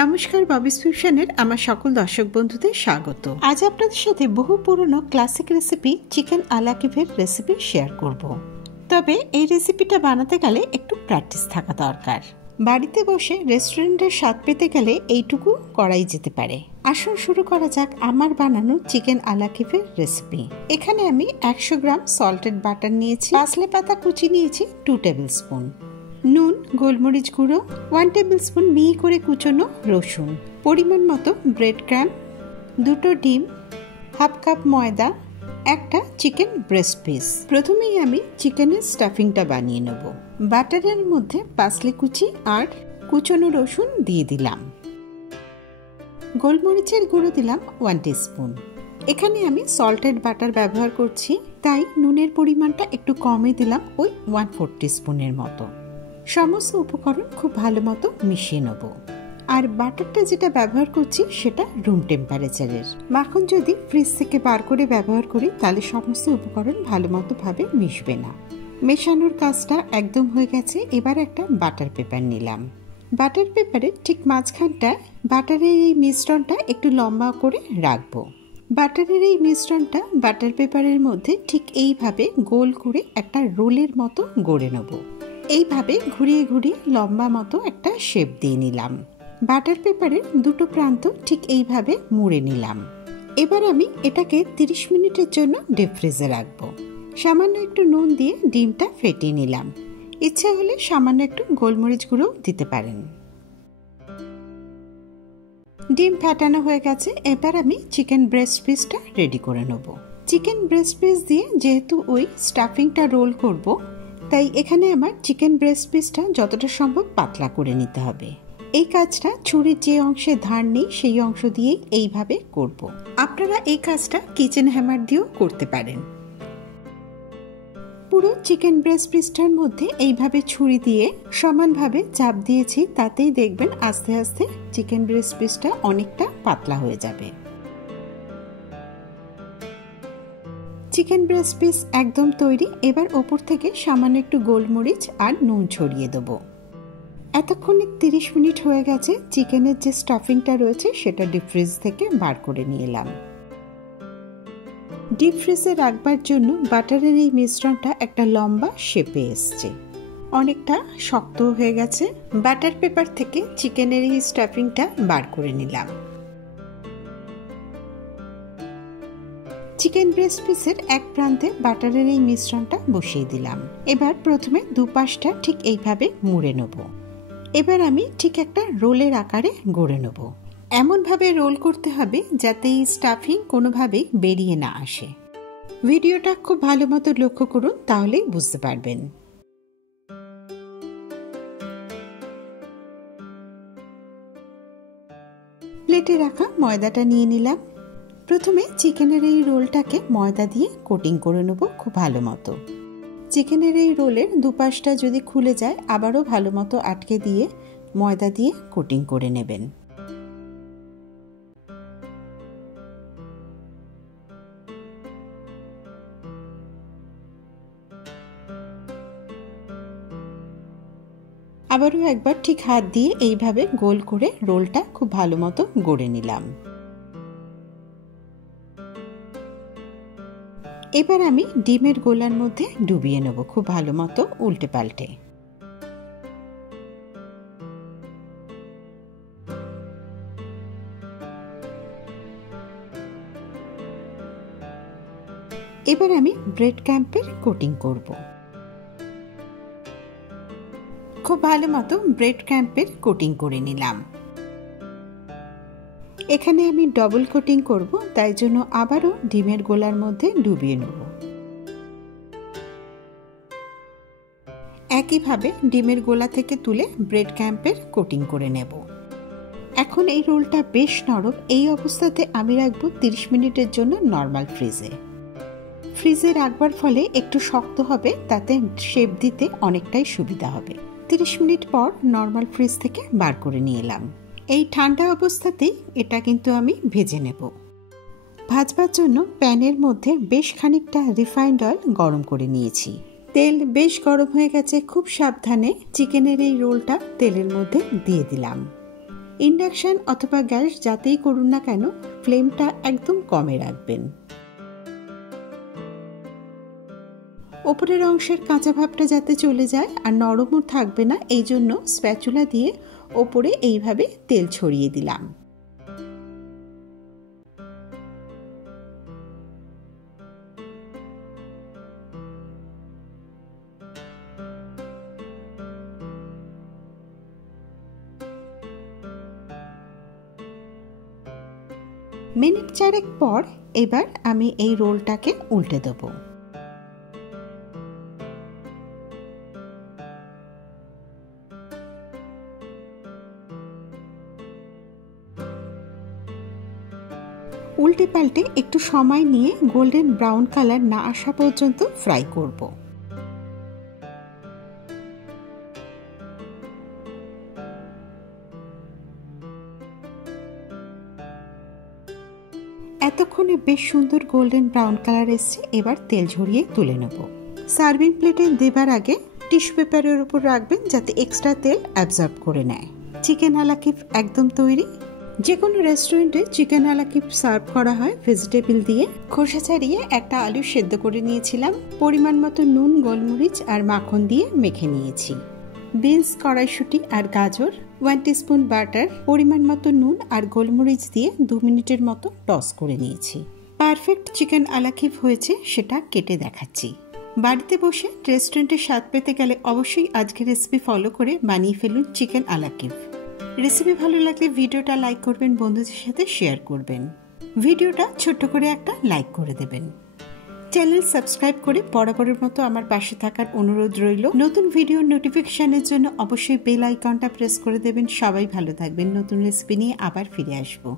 নমস্কার, ববিস ফিউশনের আমার সকল দর্শক বন্ধুদের স্বাগত। আজ আপনাদের সাথে বহু পুরনো ক্লাসিক রেসিপি চিকেন আলা কিভের রেসিপি শেয়ার করব। তবে এই রেসিপিটা বানাতে গেলে একটু প্র্যাকটিস থাকা দরকার। বাড়িতে বসে রেস্টুরেন্টের স্বাদ পেতে গেলে এইটুকু করাই যেতে পারে। আসুন শুরু করা যাক আমার বানানো চিকেন আলা কিভের রেসিপি। এখানে আমি 100 গ্রাম সল্টেড বাটার নিয়েছি, পাসলে পাতা কুচি নিয়েছি 2 টেবিল স্পুন, নুন, গোলমরিচ গুঁড়ো 1 টেবিল স্পুন, মিহি করে কুচনো রসুন, পরিমাণ মতো ব্রেড ক্রাম্ব, 2টো ডিম, হাফ কাপ ময়দা, একটা চিকেন ব্রেস্ট পিস। প্রথমেই আমি চিকেনের স্টাফিংটা বানিয়ে নেব। বাটারের মধ্যে পাসলে কুচি আর কুচনো রসুন দিয়ে দিলাম, গোলমরিচের গুঁড়ো দিলাম 1 টিস্পুন। এখানে আমি সল্টেড বাটার ব্যবহার করছি, তাই নুনের পরিমাণটা একটু কমই দিলাম, ওই 1/4 টিস্পুনের মতো। সমস্ত উপকরণ খুব ভালো মতো মিশিয়ে নেব। আর বাটারটা যেটা ব্যবহার করছি সেটা রুম টেম্পারেচারের। মাখন যদি ফ্রিজ থেকে বার করে ব্যবহার করি তাহলে সমস্ত উপকরণ ভালো মতো ভাবে মিশবে না। মেশানোর কাজটা একদম হয়ে গেছে। এবার একটা বাটার পেপার নিলাম। বাটার পেপারের ঠিক মাঝখানটা বাটারের এই মিশ্রণটা একটু লম্বা করে রাখবো। বাটারের এই মিশ্রণটা বাটার পেপারের মধ্যে ঠিক এইভাবে গোল করে একটা রোলের মতো গড়ে নেব। এইভাবে ঘুরিয়ে ঘুরিয়ে লম্বা মতো একটা শেপ দিয়ে নিলাম। বাটার পেপারের 2টো প্রান্ত ঠিক এইভাবে মুড়ে নিলাম। এবার আমি এটাকে 30 মিনিটের জন্য ডিপ ফ্রিজে রাখবো। সামান্য একটু নুন দিয়ে ডিমটা ফেটিয়ে নিলাম। ইচ্ছে হলে সামান্য একটু গোলমরিচ গুঁড়ো দিতে পারেন। ডিম ফেটানো হয়ে গেছে। এবার আমি চিকেন ব্রেস্ট পিসটা রেডি করে নেব। চিকেন ব্রেস্ট পিস দিয়ে যেহেতু ওই স্টাফিংটা রোল করব, তাই এখানে আমার চিকেন ব্রেস্ট পিসটা যতটা সম্ভব পাতলা করে নিতে হবে। এই কাজটা ছুরির যে অংশে ধার নেই সেই অংশ দিয়েই এইভাবে করব। আপনারা এই কাজটা কিচেন হ্যামার দিয়েও করতে পারেন। পুরো চিকেন ব্রেস্ট পিসটার মধ্যে এইভাবে ছুরি দিয়ে সমানভাবে চাপ দিয়েছি, তাতেই দেখবেন আস্তে আস্তে চিকেন ব্রেস্ট পিসটা অনেকটা পাতলা হয়ে যাবে। চিকেন ব্রেস্ট পিস একদম তৈরি। এবার ওপর থেকে সামান্য একটু গোলমরিচ আর নুন ছড়িয়ে দেব। এতক্ষণে 30 মিনিট হয়ে গেছে। চিকেনের যে স্টাফিংটা রয়েছে সেটা ডিপ ফ্রিজ থেকে বার করে নিয়ে এলাম। ডিপ ফ্রিজে রাখবার জন্য বাটারের এই মিশ্রণটা একটা লম্বা শেপে এসছে, অনেকটা শক্ত হয়ে গেছে। বাটার পেপার থেকে চিকেনের এই স্টাফিংটা বার করে নিলাম। চিকেন ব্রেস্ট পিসের এক প্রান্তে বাটারের এই মিশ্রণটা বসিয়ে দিলাম। এবার প্রথমে দুপাশটা ঠিক এইভাবে মুড়ে নেব। এবার আমি ঠিক একটা রোলের আকারে গড়ে নেব। এমনভাবে রোল করতে হবে যাতে এই স্টাফিং কোনোভাবেই বেরিয়ে না আসে। ভিডিওটা খুব ভালো মতো লক্ষ্য করুন, তাহলেই বুঝতে পারবেন। প্লেটে রাখা ময়দাটা নিয়ে নিলাম। প্রথমে চিকেনের এই রোলটাকে ময়দা দিয়ে কোটিং করে নেব খুব ভালো মতো। চিকেনের এই রোলের দুপাশটা যদি খুলে যায় আবারও ভালো মতো আটকে দিয়ে ময়দা দিয়ে কোটিং করে নেবেন। আবারও একবার ঠিক হাত দিয়ে এইভাবে গোল করে রোলটা খুব ভালো মতো গড়ে নিলাম। এবার আমি ডিমের গোলার মধ্যে ডুবিয়ে নেব খুব ভালো মতো উল্টে পাল্টে। এবার আমি ব্রেড ক্রাম্বের কোটিং করব। খুব ভালো মতো ব্রেড ক্রাম্বের কোটিং করে নিলাম। এখানে আমি ডবল কোটিং করব, তাই জন্য আবারও ডিমের গোলার মধ্যে ডুবিয়ে নেব। একইভাবে ডিমের গোলা থেকে তুলে ব্রেড ক্রাম্বের কোটিং করে নেব। এখন এই রোলটা বেশ নরম। এই অবস্থাতে আমি রাখবো 30 মিনিটের জন্য নর্মাল ফ্রিজে। ফ্রিজে রাখবার ফলে একটু শক্ত হবে, তাতে শেপ দিতে অনেকটাই সুবিধা হবে। 30 মিনিট পর নর্মাল ফ্রিজ থেকে বার করে নিয়ে এলাম। এই ঠান্ডা অবস্থাতেই এটা কিন্তু আমি ভেজে নেব। ভাজবার জন্য প্যানের মধ্যে বেশ খানিকটা রিফাইন্ড অয়েল গরম করে নিয়েছি। তেল বেশ গরম হয়ে গেছে। খুব সাবধানে চিকেনের এই রোলটা তেলের মধ্যে দিয়ে দিলাম। ইন্ডাকশন অথবা গ্যাস যাতেই করুন না কেন ফ্লেমটা একদম কমে রাখবেন। ওপরের অংশের কাঁচা ভাবটা যাতে চলে যায় আর নরমও থাকবে না, এই জন্য স্প্যাচুলা দিয়ে ওপরে এইভাবে তেল ছড়িয়ে দিলাম। মিনিট 4 পর এবার আমি এই রোলটাকে উল্টে দেবো। উল্টে পাল্টে একটু সময় নিয়ে গোল্ডেন ব্রাউন কালার না আসা পর্যন্ত ফ্রাই করব। এতক্ষণে বেশ সুন্দর গোল্ডেন ব্রাউন কালার এসছে, এবার তেল ঝরিয়ে তুলে নেব। সার্ভিং প্লেটে দেবার আগে টিস্যু পেপারের উপর রাখবেন যাতে এক্সট্রা তেল অ্যাবজর্ব করে নেয়। চিকেন আলাকিফ একদম তৈরি। যে কোনো রেস্টুরেন্টে চিকেন আলাকিফ সার্ভ করা হয় ভেজিটেবল দিয়ে। খোসা ছাড়িয়ে একটা আলু সেদ্ধ করে নিয়েছিলাম, পরিমাণ মতো নুন, গোলমরিচ আর মাখন দিয়ে মেখে নিয়েছি। বিনস, কড়াইশুঁটি আর গাজর, 1 টিস্পুন বাটার, পরিমাণ মতো নুন আর গোলমরিচ দিয়ে 2 মিনিটের মতো টস করে নিয়েছি। পারফেক্ট চিকেন আলাকিফ হয়েছে সেটা কেটে দেখাচ্ছি। বাড়িতে বসে রেস্টুরেন্টের স্বাদ পেতে গেলে অবশ্যই আজকের রেসিপি ফলো করে বানিয়ে ফেলুন চিকেন আলাকিফ। রেসিপি ভালো লাগলে ভিডিওটা লাইক করবেন, বন্ধুদের সাথে শেয়ার করবেন। ভিডিওটা ছোট্ট করে একটা লাইক করে দেবেন। চ্যানেল সাবস্ক্রাইব করে বরাবরের মতো আমার পাশে থাকার অনুরোধ রইল। নতুন ভিডিওর নোটিফিকেশনের জন্য অবশ্যই বেল আইকনটা প্রেস করে দেবেন। সবাই ভালো থাকবেন। নতুন রেসিপি নিয়ে আবার ফিরে আসবো।